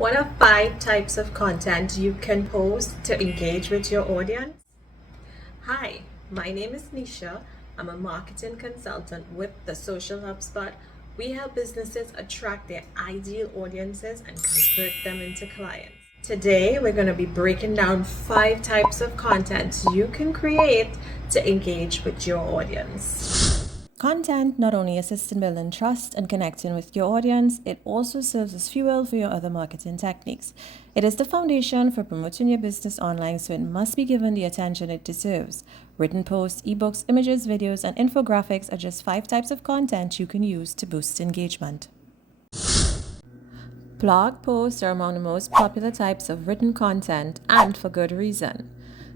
What are 5 types of content you can post to engage with your audience? Hi, my name is Nisha. I'm a marketing consultant with the Social HubSpot. We help businesses attract their ideal audiences and convert them into clients. Today, we're going to be breaking down 5 types of content you can create to engage with your audience. Content not only assists in building trust and connecting with your audience, it also serves as fuel for your other marketing techniques. It is the foundation for promoting your business online, so it must be given the attention it deserves. Written posts, ebooks, images, videos, and infographics are just 5 types of content you can use to boost engagement. Blog posts are among the most popular types of written content, and for good reason.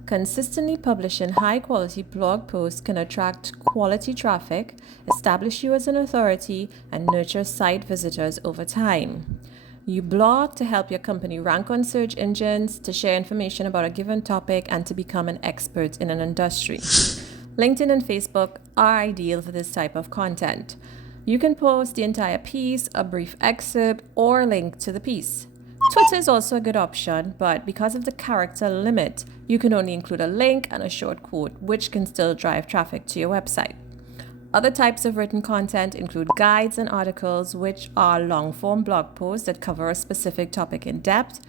Consistently publishing high-quality blog posts can attract quality traffic, establish you as an authority, and nurture site visitors over time. You blog to help your company rank on search engines, to share information about a given topic, and to become an expert in an industry. LinkedIn and Facebook are ideal for this type of content. You can post the entire piece, a brief excerpt, or a link to the piece. Twitter is also a good option, but because of the character limit, you can only include a link and a short quote, which can still drive traffic to your website. Other types of written content include guides and articles, which are long-form blog posts that cover a specific topic in depth.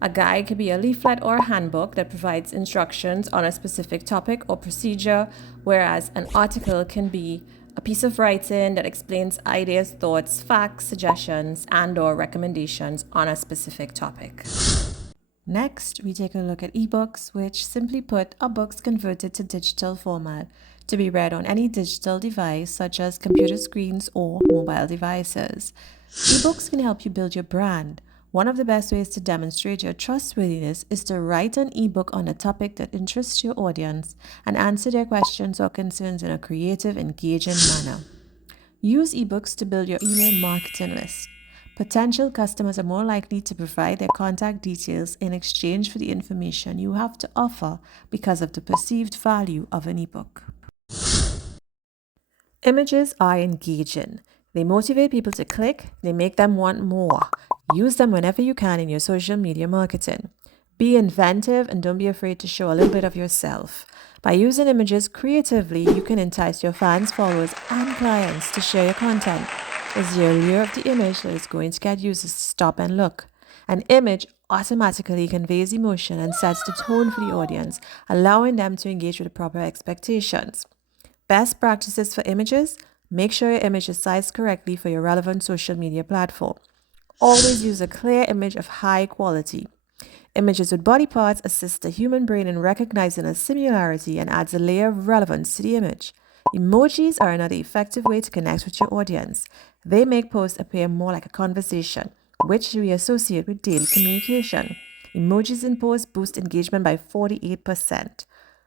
A guide could be a leaflet or a handbook that provides instructions on a specific topic or procedure, whereas an article can be a piece of writing that explains ideas, thoughts, facts, suggestions, and/or recommendations on a specific topic. Next, we take a look at ebooks, which simply put are books converted to digital format to be read on any digital device such as computer screens or mobile devices. Ebooks can help you build your brand. One of the best ways to demonstrate your trustworthiness is to write an ebook on a topic that interests your audience and answer their questions or concerns in a creative, engaging manner. Use ebooks to build your email marketing list. Potential customers are more likely to provide their contact details in exchange for the information you have to offer because of the perceived value of an ebook. Images are engaging. They motivate people to click, they make them want more. Use them whenever you can in your social media marketing. Be inventive and don't be afraid to show a little bit of yourself. By using images creatively, you can entice your fans, followers, and clients to share your content. It's the allure of the image that is going to get users to stop and look. An image automatically conveys emotion and sets the tone for the audience, allowing them to engage with the proper expectations. Best practices for images: make sure your image is sized correctly for your relevant social media platform. Always use a clear image of high quality. Images with body parts assist the human brain in recognizing a similarity and adds a layer of relevance to the image. Emojis are another effective way to connect with your audience. They make posts appear more like a conversation, which we associate with daily communication. Emojis in posts boost engagement by 48%.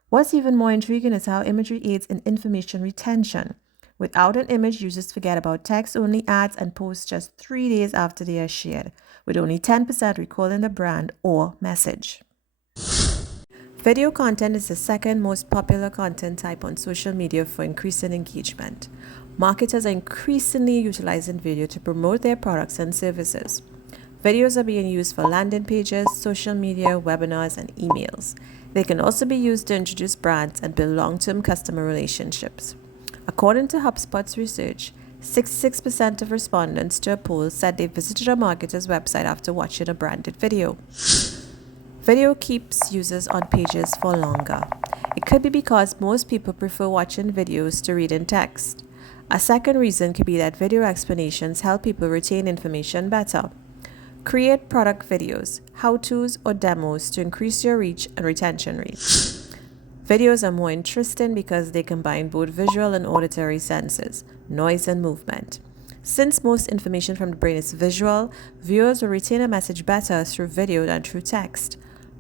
What's even more intriguing is how imagery aids in information retention. Without an image, users forget about text-only ads and posts just 3 days after they are shared, with only 10% recalling the brand or message. Video content is the second most popular content type on social media for increasing engagement. Marketers are increasingly utilizing video to promote their products and services. Videos are being used for landing pages, social media, webinars, and emails. They can also be used to introduce brands and build long-term customer relationships. According to HubSpot's research, 66% of respondents to a poll said they visited a marketer's website after watching a branded video. Video keeps users on pages for longer. It could be because most people prefer watching videos to reading text. A second reason could be that video explanations help people retain information better. Create product videos, how-tos, or demos to increase your reach and retention rates. Videos are more interesting because they combine both visual and auditory senses, noise and movement. Since most information from the brain is visual, viewers will retain a message better through video than through text.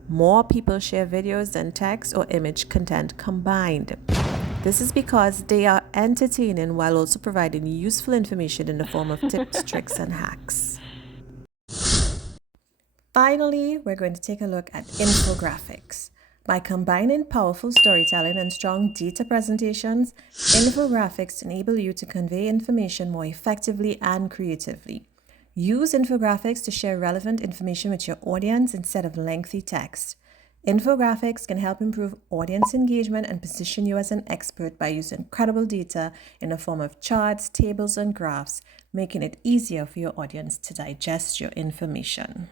More people share videos than text or image content combined. This is because they are entertaining while also providing useful information in the form of tips, tricks, and hacks. Finally, we're going to take a look at infographics. By combining powerful storytelling and strong data presentations, infographics enable you to convey information more effectively and creatively. Use infographics to share relevant information with your audience instead of lengthy text. Infographics can help improve audience engagement and position you as an expert by using credible data in the form of charts, tables, and graphs, making it easier for your audience to digest your information.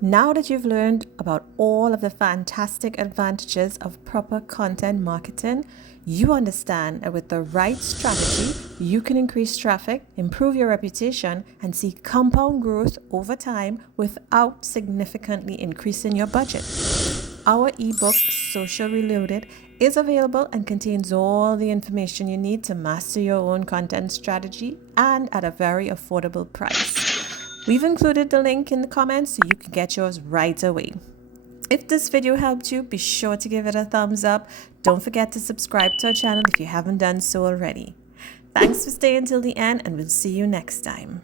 Now that you've learned about all of the fantastic advantages of proper content marketing, you understand that with the right strategy, you can increase traffic, improve your reputation, and see compound growth over time without significantly increasing your budget. Our ebook, Social Reloaded, is available and contains all the information you need to master your own content strategy and at a very affordable price. We've included the link in the comments so you can get yours right away. If this video helped you, be sure to give it a thumbs up. Don't forget to subscribe to our channel if you haven't done so already. Thanks for staying till the end, and we'll see you next time.